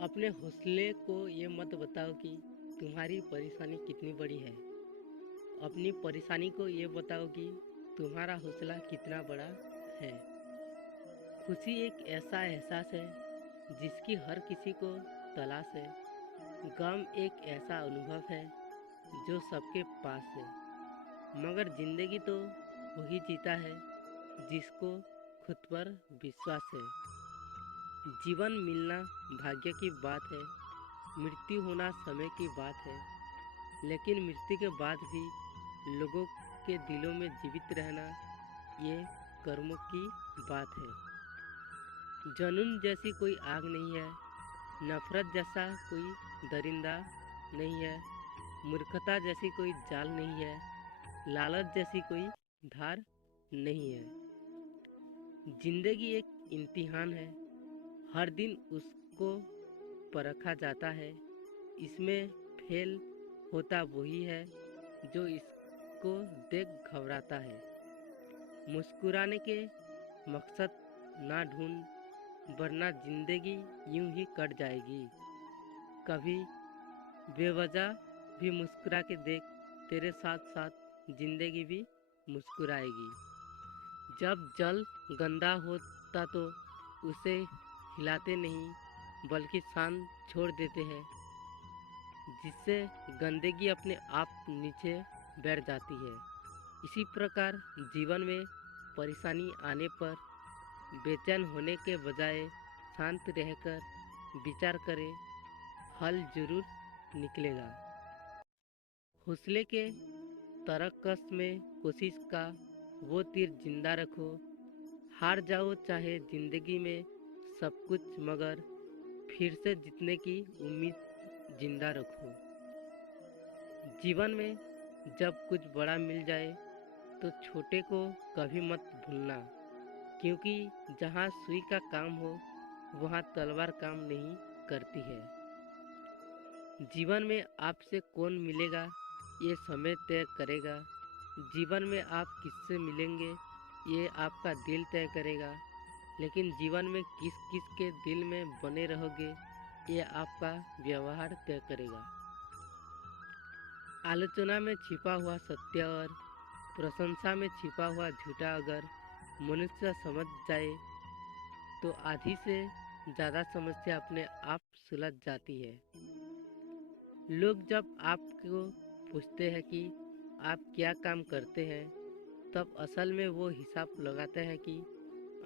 अपने हौसले को ये मत बताओ कि तुम्हारी परेशानी कितनी बड़ी है। अपनी परेशानी को ये बताओ कि तुम्हारा हौसला कितना बड़ा है। खुशी एक ऐसा एहसास है जिसकी हर किसी को तलाश है। गम एक ऐसा अनुभव है जो सबके पास है। मगर जिंदगी तो वही जीता है जिसको खुद पर विश्वास है। जीवन मिलना भाग्य की बात है, मृत्यु होना समय की बात है। लेकिन मृत्यु के बाद भी लोगों के दिलों में जीवित रहना, ये कर्मों की बात है। जुनून जैसी कोई आग नहीं है, नफरत जैसा कोई दरिंदा नहीं है, मूर्खता जैसी कोई जाल नहीं है, लालच जैसी कोई धार नहीं है। जिंदगी एक इम्तिहान है, हर दिन उसको परखा जाता है। इसमें फेल होता वही है जो इसको देख घबराता है। मुस्कुराने के मकसद ना ढूंढ, वरना जिंदगी यूं ही कट जाएगी। कभी बेवजह भी मुस्कुरा के देख, तेरे साथ साथ जिंदगी भी मुस्कुराएगी। जब जल गंदा होता तो उसे हिलाते नहीं बल्कि शांत छोड़ देते हैं, जिससे गंदगी अपने आप नीचे बैठ जाती है। इसी प्रकार जीवन में परेशानी आने पर बेचैन होने के बजाय शांत रहकर विचार करें, हल जरूर निकलेगा। हौसले के तरकस में कोशिश का वो तीर जिंदा रखो। हार जाओ चाहे जिंदगी में सब कुछ, मगर फिर से जीतने की उम्मीद जिंदा रखो। जीवन में जब कुछ बड़ा मिल जाए तो छोटे को कभी मत भूलना, क्योंकि जहाँ सुई का काम हो वहाँ तलवार काम नहीं करती है। जीवन में आपसे कौन मिलेगा ये समय तय करेगा। जीवन में आप किससे मिलेंगे ये आपका दिल तय करेगा। लेकिन जीवन में किस किस के दिल में बने रहोगे ये आपका व्यवहार तय करेगा। आलोचना में छिपा हुआ सत्य और प्रशंसा में छिपा हुआ झूठा अगर मनुष्य समझ जाए तो आधी से ज़्यादा समस्या अपने आप सुलझ जाती है। लोग जब आपको पूछते हैं कि आप क्या काम करते हैं, तब असल में वो हिसाब लगाते हैं कि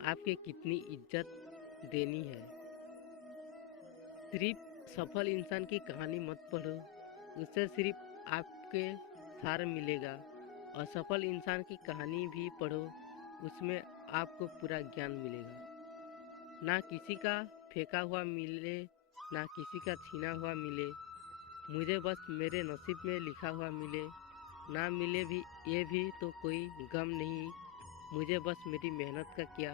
आपके कितनी इज्जत देनी है। सिर्फ सफल इंसान की कहानी मत पढ़ो, उससे सिर्फ आपके सार मिलेगा। असफल इंसान की कहानी भी पढ़ो, उसमें आपको पूरा ज्ञान मिलेगा। ना किसी का फेंका हुआ मिले, ना किसी का छीना हुआ मिले, मुझे बस मेरे नसीब में लिखा हुआ मिले। ना मिले भी ये भी तो कोई गम नहीं, मुझे बस मेरी मेहनत का किया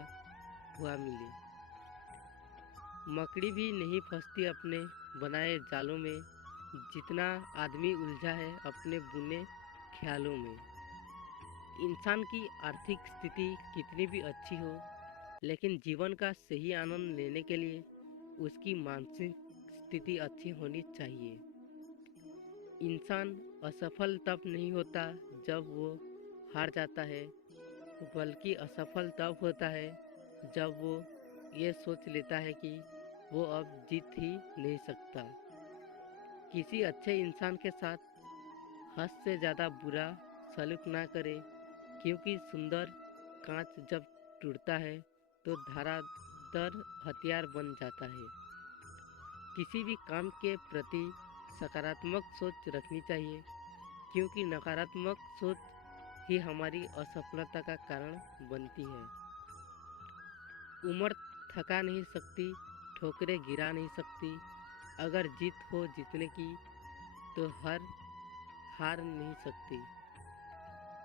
हुआ मिले। मकड़ी भी नहीं फंसती अपने बनाए जालों में, जितना आदमी उलझा है अपने बुने ख्यालों में। इंसान की आर्थिक स्थिति कितनी भी अच्छी हो, लेकिन जीवन का सही आनंद लेने के लिए उसकी मानसिक स्थिति अच्छी होनी चाहिए। इंसान असफल तब नहीं होता जब वो हार जाता है, बल्कि असफल तब होता है जब वो ये सोच लेता है कि वो अब जीत ही नहीं सकता। किसी अच्छे इंसान के साथ हद से ज़्यादा बुरा सलूक ना करें, क्योंकि सुंदर कांच जब टूटता है तो धारादार हथियार बन जाता है। किसी भी काम के प्रति सकारात्मक सोच रखनी चाहिए, क्योंकि नकारात्मक सोच ही हमारी असफलता का कारण बनती है। उम्र थका नहीं सकती, ठोकरें गिरा नहीं सकती। अगर जीत हो जीतने की तो हार नहीं सकती।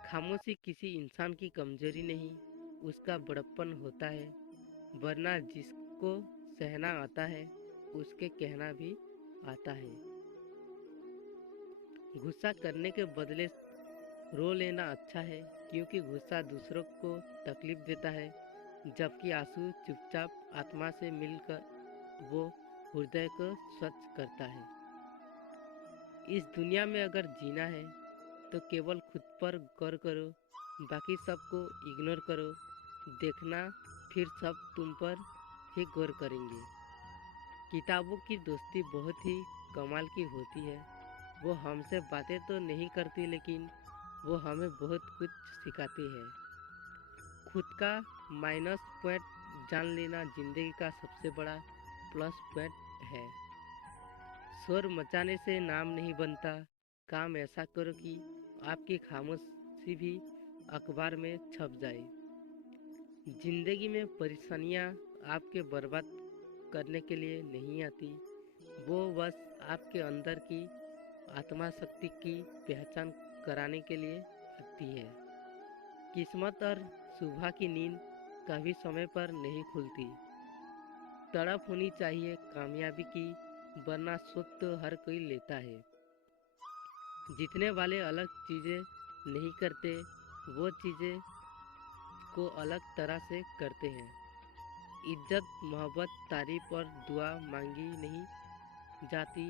खामोशी किसी इंसान की कमजोरी नहीं, उसका बड़प्पन होता है। वरना जिसको सहना आता है उसके कहना भी आता है। गुस्सा करने के बदले रो लेना अच्छा है, क्योंकि गुस्सा दूसरों को तकलीफ देता है, जबकि आंसू चुपचाप आत्मा से मिलकर वो हृदय को स्वच्छ करता है। इस दुनिया में अगर जीना है तो केवल खुद पर गौर करो, बाकी सबको इग्नोर करो। देखना फिर सब तुम पर ही गौर करेंगे। किताबों की दोस्ती बहुत ही कमाल की होती है। वो हमसे बातें तो नहीं करती, लेकिन वो हमें बहुत कुछ सिखाती है। खुद का माइनस पॉइंट जान लेना जिंदगी का सबसे बड़ा प्लस पॉइंट है। शोर मचाने से नाम नहीं बनता। काम ऐसा करो कि आपकी खामोशी भी अखबार में छप जाए। जिंदगी में परेशानियां आपके बर्बाद करने के लिए नहीं आती, वो बस आपके अंदर की आत्मा शक्ति की पहचान कराने के लिए आती है। किस्मत और सुबह की नींद कभी समय पर नहीं खुलती। तड़प होनी चाहिए कामयाबी की, वरना सुख तो हर कोई लेता है। जीतने वाले अलग चीज़ें नहीं करते, वो चीज़ें को अलग तरह से करते हैं। इज्जत, मोहब्बत, तारीफ और दुआ मांगी नहीं जाती,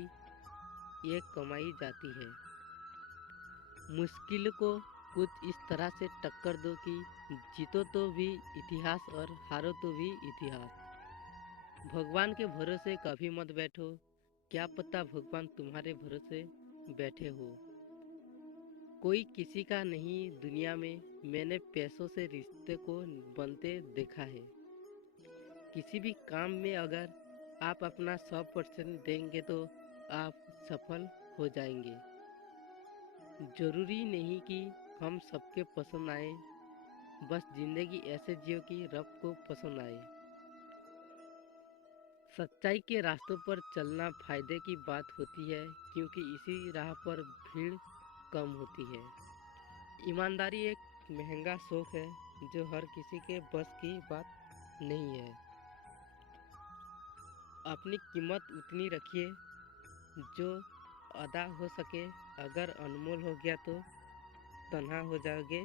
ये कमाई जाती है। मुश्किल को कुछ इस तरह से टक्कर दो कि जीतो तो भी इतिहास और हारो तो भी इतिहास। भगवान के भरोसे कभी मत बैठो, क्या पता भगवान तुम्हारे भरोसे बैठे हो। कोई किसी का नहीं दुनिया में, मैंने पैसों से रिश्ते को बनते देखा है। किसी भी काम में अगर आप अपना 100% देंगे तो आप सफल हो जाएंगे। जरूरी नहीं कि हम सबके पसंद आए, बस जिंदगी ऐसे जियो कि रब को पसंद आए। सच्चाई के रास्तों पर चलना फायदे की बात होती है, क्योंकि इसी राह पर भीड़ कम होती है। ईमानदारी एक महंगा शौक है जो हर किसी के बस की बात नहीं है। अपनी कीमत उतनी रखिए जो अदा हो सके। अगर अनमोल हो गया तो तन्हा हो जाओगे।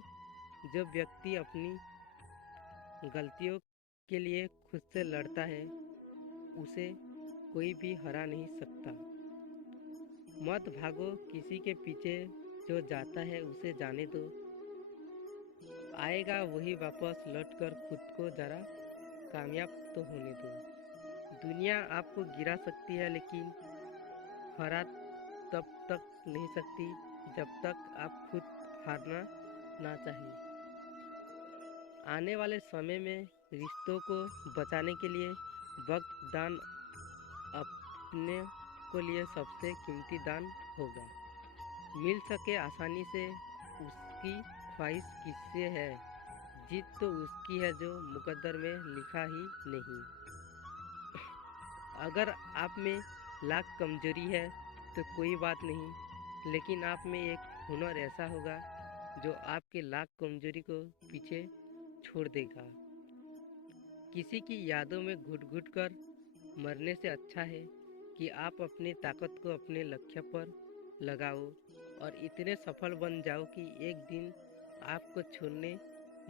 जो व्यक्ति अपनी गलतियों के लिए खुद से लड़ता है, उसे कोई भी हरा नहीं सकता। मत भागो किसी के पीछे, जो जाता है उसे जाने दो। आएगा वही वापस लौटकर, खुद को जरा कामयाब तो होने दो। दुनिया आपको गिरा सकती है, लेकिन हरा तब तक नहीं सकती जब तक आप खुद हारना ना चाहिए। आने वाले समय में रिश्तों को बचाने के लिए वक्त दान अपने को लिए सबसे कीमती दान होगा। मिल सके आसानी से उसकी ख्वाहिश किससे है, जीत तो उसकी है जो मुकद्दर में लिखा ही नहीं। अगर आप में लाख कमजोरी है तो कोई बात नहीं, लेकिन आप में एक हुनर ऐसा होगा जो आपके लाख कमजोरी को पीछे छोड़ देगा। किसी की यादों में घुट घुट कर मरने से अच्छा है कि आप अपनी ताकत को अपने लक्ष्य पर लगाओ और इतने सफल बन जाओ कि एक दिन आपको छोड़ने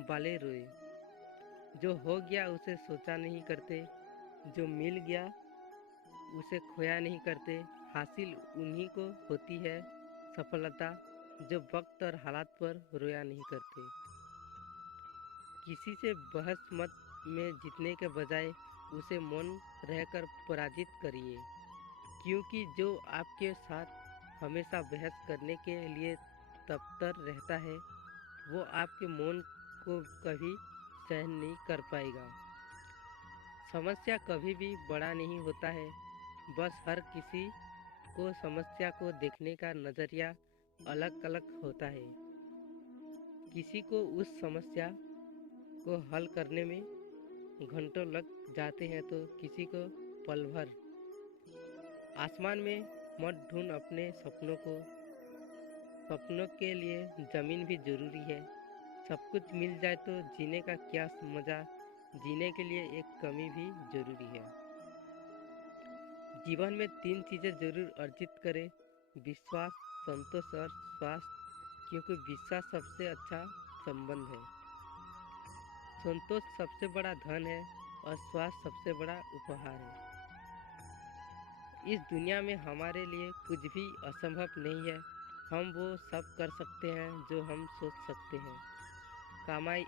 वाले रोए। जो हो गया उसे सोचा नहीं करते, जो मिल गया उसे खोया नहीं करते। हासिल उन्हीं को होती है सफलता, जो वक्त और हालात पर रोया नहीं करते। किसी से बहस मत में जीतने के बजाय उसे मौन रहकर पराजित करिए, क्योंकि जो आपके साथ हमेशा बहस करने के लिए तत्पर रहता है, वो आपके मौन को कभी सहन नहीं कर पाएगा। समस्या कभी भी बड़ा नहीं होता है, बस हर किसी को समस्या को देखने का नज़रिया अलग अलग होता है। किसी को उस समस्या को हल करने में घंटों लग जाते हैं तो किसी को पल भर। आसमान में मत ढूंढ अपने सपनों को, सपनों के लिए ज़मीन भी ज़रूरी है। सब कुछ मिल जाए तो जीने का क्या मज़ा, जीने के लिए एक कमी भी ज़रूरी है। जीवन में 3 चीज़ें ज़रूर अर्जित करें: विश्वास, संतोष और स्वास्थ्य, क्योंकि विश्वास सबसे अच्छा संबंध है, संतोष सबसे बड़ा धन है और स्वास्थ्य सबसे बड़ा उपहार है। इस दुनिया में हमारे लिए कुछ भी असंभव नहीं है। हम वो सब कर सकते हैं जो हम सोच सकते हैं। कामाई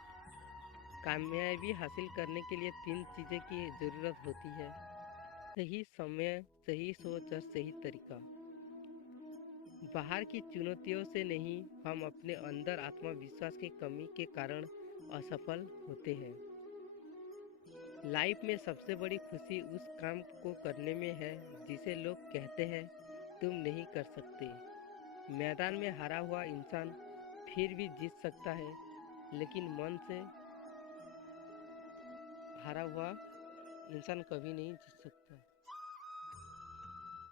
कामयाबी हासिल करने के लिए तीन चीज़ें की ज़रूरत होती है: सही समय, सही सोच और सही तरीका। बाहर की चुनौतियों से नहीं, हम अपने अंदर आत्मविश्वास की कमी के कारण असफल होते हैं। लाइफ में सबसे बड़ी खुशी उस काम को करने में है जिसे लोग कहते हैं तुम नहीं कर सकते। मैदान में हारा हुआ इंसान फिर भी जीत सकता है, लेकिन मन से हारा हुआ इंसान कभी नहीं जीत सकता।